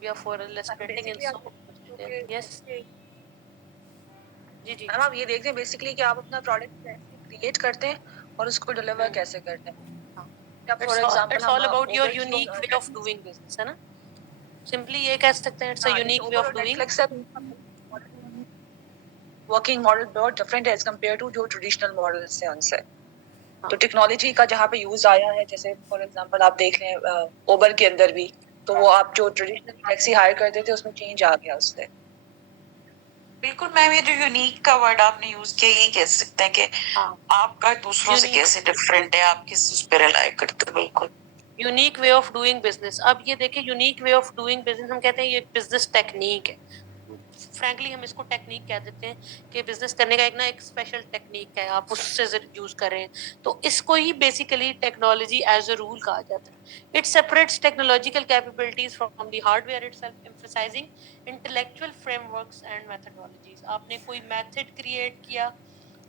we are for splitting in so yes جی جی میم آپ یہ دیکھتے ہیں بیسکلی کہ آپ اپنا پروڈکٹ کریٹ کرتے ہیں اور اس کو ڈلیور کیسے کرتے ہیں. For example it's all about your unique way of doing business ہے نا. simply یہ کہہ سکتے ہیں it's a unique way of doing. Working model بہت ڈفرینٹ ہے ایز کمپیئر ٹو جو ٹریڈیشنل ماڈلس ہیں ان سے. تو ٹیکنالوجی کا جہاں پہ یوز آیا ہے, جیسے فار ایگزامپل آپ دیکھ لیں اوبر کے اندر بھی, تو وہ آپ جو ٹریڈیشنل ٹیکسی ہائر کرتے تھے اس میں چینج آ گیا اس سے. بالکل میم, یہ جو یونیک کا ورڈ آپ نے یوز کیا, یہی کہہ سکتے ہیں کہ آپ کا دوسروں سے کیسے ڈفرینٹ ہے, آپ کس اس پہ ریلائی کرتے. بالکل unique way of doing business. اب یہ دیکھیں unique way of doing business ہم کہتے ہیں یہ ایک بزنس ٹیکنیک ہے. فرینکلی ہم اس کو ٹیکنیک کہہ دیتے ہیں کہ بزنس کرنے کا ایک اسپیشل ٹیکنیک ہے, آپ اس سے یوز کر رہے ہیں. تو اس کو ہی basically technology as a rule کہا جاتا ہے. It separates technological capabilities from the hardware itself, emphasizing intellectual frameworks and methodologies. آپ نے کوئی میتھڈ کریٹ کیا,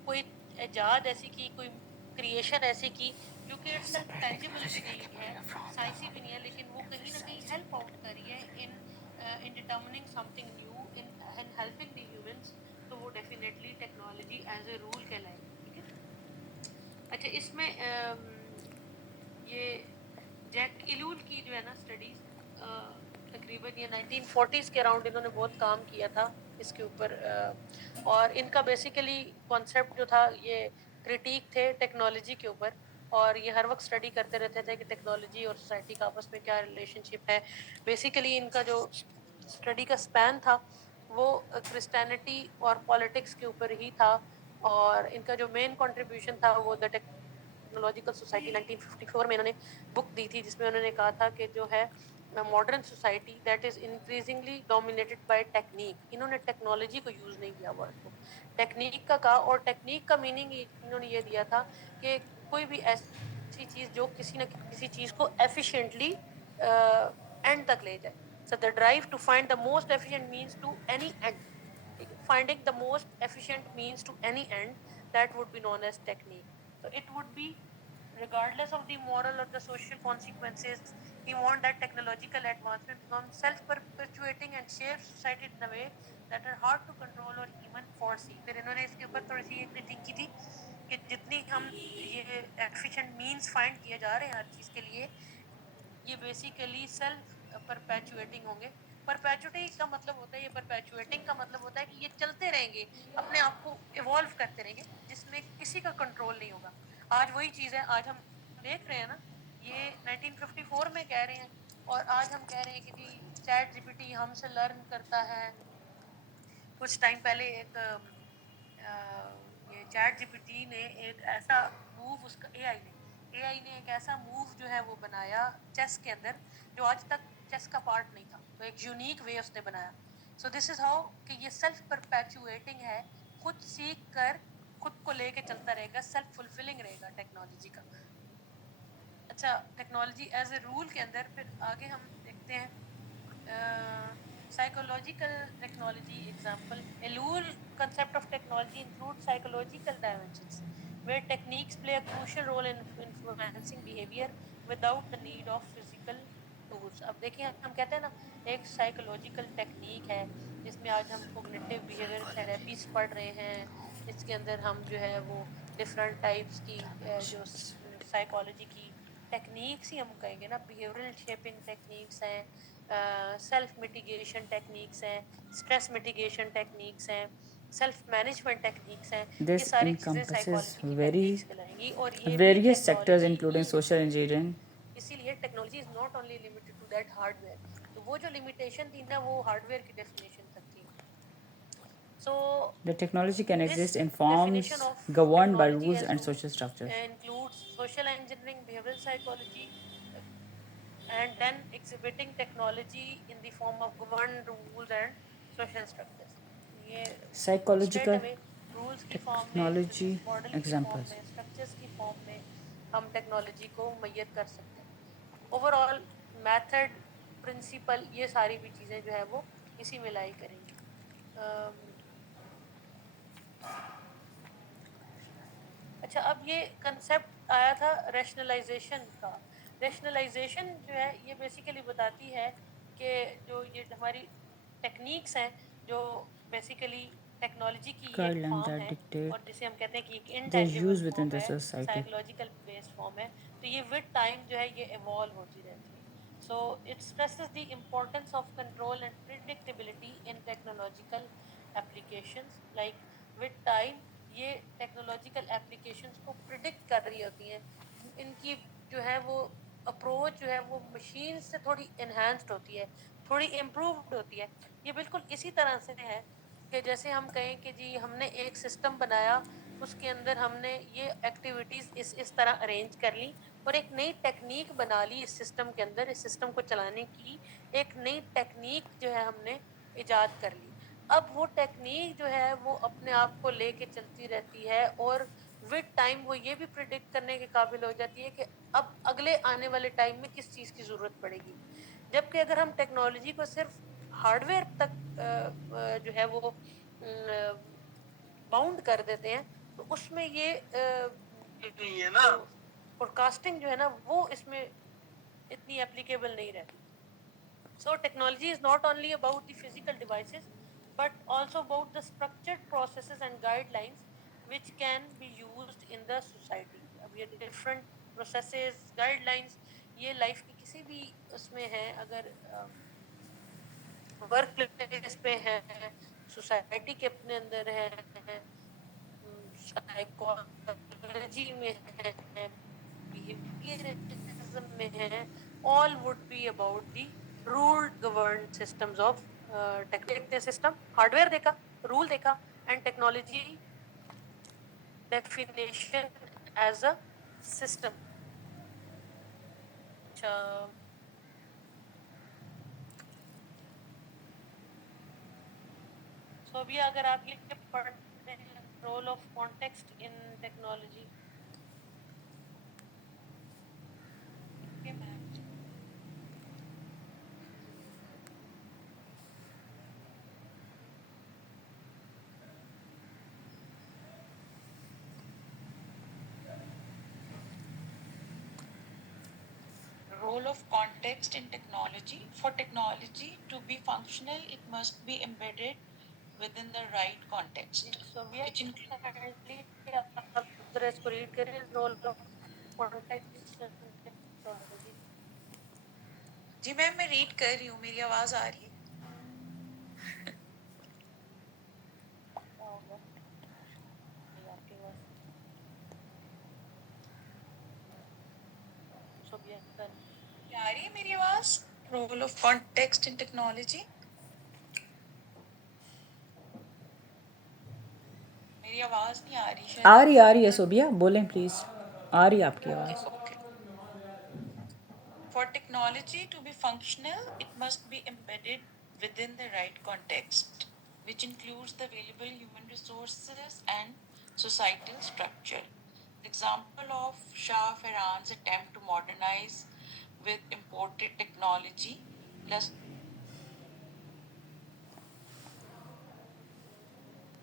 کوئی ایجاد ایسی کی, کوئی کریشن ایسی کی جو کہ اٹ سیلف ٹینجیبل بھی نہیں ہے, سائنسی بھی نہیں ہے, لیکن وہ کہیں نہ کہیں ہیلپ آؤٹ کری ہے in determining something new, in helping the humans. تو وہ definitely technology as a role کہلائے گی. ٹھیک ہے. اچھا اس میں یہ جیک ایلول کی جو ہے نا اسٹڈیز, تقریباً یہ 1940s کے اراؤنڈ انہوں نے بہت کام کیا تھا اس کے اوپر, اور ان کا بیسیکلی کانسیپٹ جو تھا یہ کرٹیک تھے ٹیکنالوجی کے اوپر, اور یہ ہر وقت اسٹڈی کرتے رہتے تھے کہ ٹیکنالوجی اور سوسائٹی کا آپس میں کیا ریلیشن شپ ہے. بیسیکلی ان کا جو اسٹڈی کا اسپین تھا وہ کرسچینٹی اور پالیٹکس کے اوپر ہی تھا, اور ان کا جو مین کنٹریبیوشن تھا وہ دا ٹیکنالوجیکل سوسائٹی 1954 میں انہوں نے بک دی تھی, جس میں انہوں نے کہا تھا کہ جو ہے modern society that is increasingly dominated by technique. انہوں نے ٹیکنالوجی کو یوز نہیں کیا, ورڈ کو ٹیکنیک کا کہا, اور ٹیکنیک کا میننگ انہوں نے یہ دیا تھا کہ کوئی بھی ایسی چیز جو کسی نہ کسی چیز کو ایفیشینٹلی اینڈ تک لے جائے. So the drive to find the most efficient means to any end. Finding the most efficient means to any end, that would be known as technique. So it would be regardless of the moral or the social consequences. He want that technological advancement become self-perpetuating and shape society in a way that are hard to control or even foresee. پھر انہوں نے اس کے اوپر تھوڑی سی یہ critic کی تھی کہ جتنی ہم یہ ایفیشینٹ مینس فائنڈ کیے جا رہے ہیں ہر چیز کے لیے, یہ بیسیکلی سیلف پرپیچویٹنگ ہوں گے. پرپیچوٹی کا مطلب ہوتا ہے, یہ پرپیچویٹنگ کا مطلب ہوتا ہے کہ یہ چلتے رہیں گے, اپنے آپ کو ایوالو کرتے رہیں گے, جس میں کسی کا کنٹرول نہیں ہوگا. آج وہی چیز ہے, آج ہم دیکھ رہے ہیں نا, یہ 1954 میں کہہ رہے ہیں, اور آج ہم کہہ رہے ہیں کہ جی چیٹ جی پی ٹی ہم سے لرن کرتا ہے. کچھ ٹائم پہلے ایک یہ چیٹ جی پی ٹی نے ایک ایسا موو, اس کا اے آئی نے ایک ایسا موو جو ہے وہ بنایا چیس کے اندر جو آج تک چیس کا پارٹ نہیں تھا, تو ایک یونیک وے اس نے بنایا. سو دس از ہاؤ کہ یہ سیلف پرپیچویٹنگ ہے, خود سیکھ کر خود کو لے کے چلتا رہے گا, سیلف فلفلنگ رہے گا ٹیکنالوجی کا. اچھا ٹیکنالوجی ایز اے رول کے اندر پھر آگے ہم دیکھتے ہیں psychological technology example. Elul concept of technology includes psychological dimensions where techniques play a crucial role in influencing behavior without the need of physical tools. اب دیکھیں ہم کہتے ہیں نا ایک سائیکولوجیکل ٹیکنیک ہے جس میں آج ہم کوگنیٹیو بیہیویئر تھراپیز پڑھ رہے ہیں, اس کے اندر ہم جو ہے وہ ڈفرینٹ ٹائپس کی جو سائیکالوجی کی ٹیکنیکس ہی ہم کہیں گے نا, بیہیورل شیپنگ ٹیکنیکس ہیں, سیلف میٹیگیشن ٹیکنیکس ہیں, اسٹریس میٹیگیشن ٹیکنیکس ہیں, سیلف مینجمنٹ ٹیکنیکس ہیں, یہ This ساری چیزیں encompasses سائیکالوجی کی ٹیکنیکس کہلائیں گی, اور یہ بھی various sectors ٹیکنالوجی including ہی ہے. social engineering. اسی لیے technology is not only limited to that hardware. تو وہ جو لمیٹیشن تھی نا وہ ہارڈ ویئر کی ڈیفینیشن تک تھی. سو The technology can this exist in definition forms of governed by technology rules as and rule social structures. includes social engineering, behavioral psychology, and then exhibiting technology in the form of governed rules and social structures. یہ street Psychological اوے rules کی form میں, technology business model کی form examples. میں, structures کی form میں ہم technology کو میت کر سکتے ہیں. اوور آل میتھڈ, پرنسپل, یہ ساری بھی چیزیں جو ہے وہ اسی میں لائی کریں گی. اچھا اب یہ کنسیپٹ آیا تھا ریشنلائزیشن کا. ریشنلائزیشن جو ہے یہ بیسیکلی بتاتی ہے کہ جو یہ ہماری ٹیکنیکس ہیں جو بیسیکلی ٹیکنالوجی کی یہ ایک guidelines فارم that ہے اور dictate جسے ہم کہتے ہیں کہ ایک their intangible use within form the ہے, society. سائیکولوجیکل بیسڈ فارم ہے, تو یہ ود ٹائم جو ہے یہ ایوالو ہوتی رہتی ہے. So it stresses the importance of control and predictability in technological applications. Like with time یہ ٹیکنالوجیکل اپلیکیشنس کو پرڈکٹ کر رہی ہوتی ہیں, ان کی جو ہے وہ اپروچ جو ہے وہ مشین سے تھوڑی انہینسڈ ہوتی ہے, تھوڑی امپرووڈ ہوتی ہے. یہ بالکل اسی طرح سے ہے کہ جیسے ہم کہیں کہ جی ہم نے ایک سسٹم بنایا, اس کے اندر ہم نے یہ ایکٹیویٹیز اس طرح ارینج کر لی اور ایک نئی ٹیکنیک بنا لی اس سسٹم کے اندر, اس سسٹم کو چلانے کی ایک نئی ٹیکنیک جو ہے ہم نے ایجاد کر لی. اب وہ ٹیکنیک جو ہے وہ اپنے آپ کو لے کے چلتی رہتی ہے اور ود ٹائم وہ یہ بھی پریڈکٹ کرنے کے قابل ہو جاتی ہے کہ اب اگلے آنے والے ٹائم میں کس چیز کی ضرورت پڑے گی. جبکہ اگر ہم ٹیکنالوجی کو صرف ہارڈ ویئر تک جو ہے وہ باؤنڈ کر دیتے ہیں تو اس میں یہ فورکاسٹنگ جو ہے نا وہ اس میں اتنی اپلیکیبل نہیں رہتی. So technology is not only about the physical devices but also about the structured processes and guidelines which can be used in the society. اب یہ different processes, guidelines یہ لائف کی کسی بھی اس میں ہیں, اگر ورک پلیس پہ ہیں, سوسائٹی کے اپنے اندر ہیں, سائیکالوجی میں ہیں, behaviorism میں ہیں, all would be about the ruled governed systems of technical system. Hard where دیکھا, رول دیکھا, and technology definition as a system. اچھا صوبیہ اگر آپ یہ پڑھتے ہیں role of context in technology. Role of context in technology. For technology to be functional, it must be embedded within the right context. Sobia Which include آپ ذرا اس کو ریڈ کریں, rule of context in technology. جی ma'am میں read کر رہی ہوں, میری آواز آ رہی ہے؟ ہوگا آپ کے پاس صوبیہ کیا آ رہی ہے میری آواز؟ Role of context in technology. میری آواز نہیں آ رہی شاید. آ رہی ہے صوبیہ, بولیں پلیز, آ رہی ہے آپ کی آواز. For technology to be functional, it must be embedded within the right context, which includes the available human resources and societal structure. The example of Shah Farhan's attempt to modernize with imported technology plus